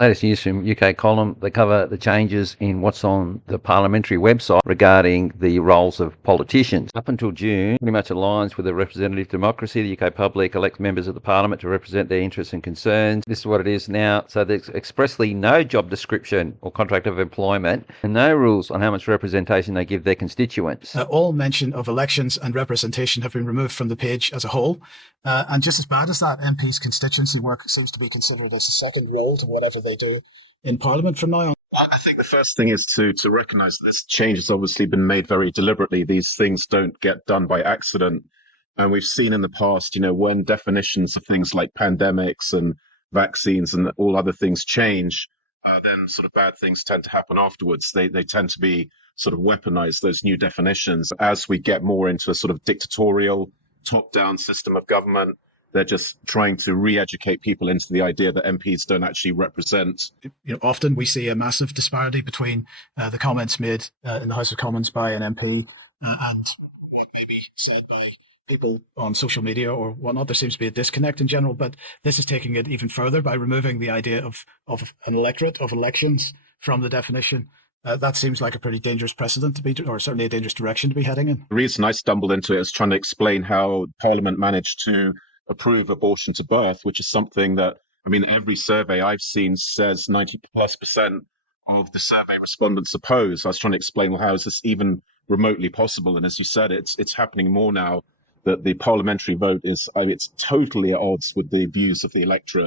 Latest news from UK column, they cover the changes in what's on the parliamentary website regarding the roles of politicians. Up until June, pretty much aligns with a representative democracy. The UK public elects members of the parliament to represent their interests and concerns. This is what it is now. So there's expressly no job description or contract of employment and no rules on how much representation they give their constituents. All mention of elections and representation have been removed from the page as a whole. And just as bad as that, MPs' constituency work seems to be considered as a second role to whatever they do in Parliament from now on. I think the first thing is to recognise that this change has obviously been made very deliberately. These things don't get done by accident. And we've seen in the past, when definitions of things like pandemics and vaccines and all other things change, then sort of bad things tend to happen afterwards. They tend to be sort of weaponized, those new definitions. As we get more into a sort of dictatorial, top-down system of government, they're just trying to re-educate people into the idea that MPs don't actually represent. Often we see a massive disparity between the comments made in the House of Commons by an MP and what may be said by people on social media or whatnot. There seems to be a disconnect in general, but this is taking it even further by removing the idea of an electorate, of elections from the definition. That seems like a pretty dangerous precedent to be, or certainly a dangerous direction to be heading in. The reason I stumbled into it is trying to explain how Parliament managed to approve abortion to birth, which is something that, every survey I've seen says 90+% of the survey respondents oppose. I was trying to explain, well, how is this even remotely possible? And as you said, it's happening more now that the parliamentary vote is, it's totally at odds with the views of the electorate.